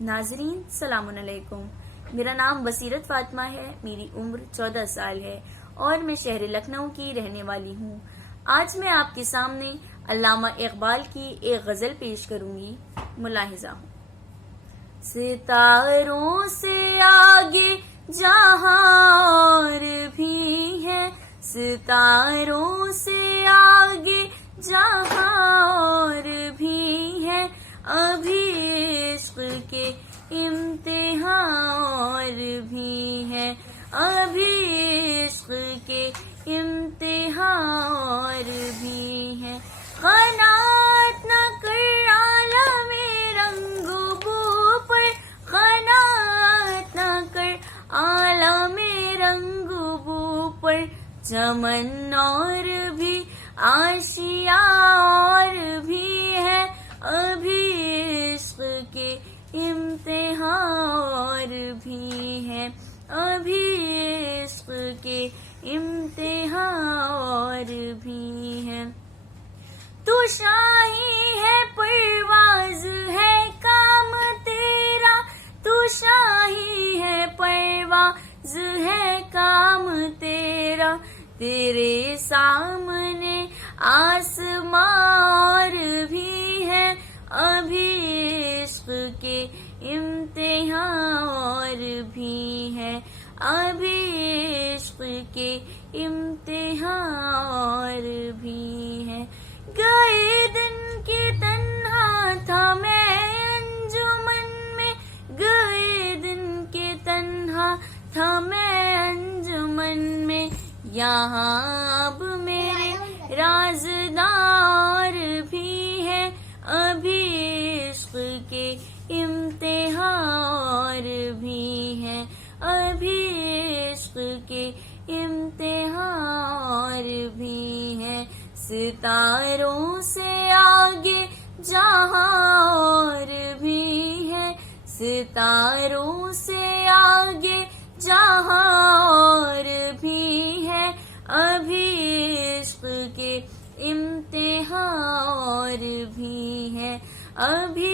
ناظرین السلام علیکم، میرا نام بصیرت فاطمہ ہے، میری عمر 14 سال ہے اور میں شہر لکھنؤ کی رہنے والی ہوں۔ آج میں آپ کے سامنے علامہ اقبال کی ایک غزل پیش کروں گی۔ ملاحظہ: ستاروں سے آگے جہاں اور بھی ہے، ستاروں سے آگے جہاں اور بھی ہے، ابھی عشق کے امتحان اور بھی ہے، ابھی عشق کے امتحان اور بھی ہے۔ قناعت نہ کر عالم رنگ و بو پر، قناعت نہ کر عالم رنگ و بو پر، چمن اور بھی آشیاں اور بھی ہے، ابھی عشق کے امتحان اور بھی ہے، ابھی عشق کے امتحان اور بھی ہے۔ تو شاہی ہے پرواز ہے کام تیرا، تو شاہی ہے پرواز ہے کام تیرا، تیرے سامنے آسمان اور بھی ہے، ابھی عشق کے امتحان اور بھی ہے، ابھی عشق کے امتحان اور بھی ہے۔ گئے دن کے تنہا تھا میں انجمن میں، گئے دن کے تنہا تھا میں انجمن میں، یہاں اب میرے رازدار بھی ہے، ابھی عشق کے امتحان اور بھی ہے، ابھی عشق کے امتحان اور بھی ہے۔ ستاروں سے آگے جہاں اور بھی ہے، ستاروں سے آگے جہاں اور بھی ہے، ابھی عشق کے امتحان اور بھی ہے، ابھی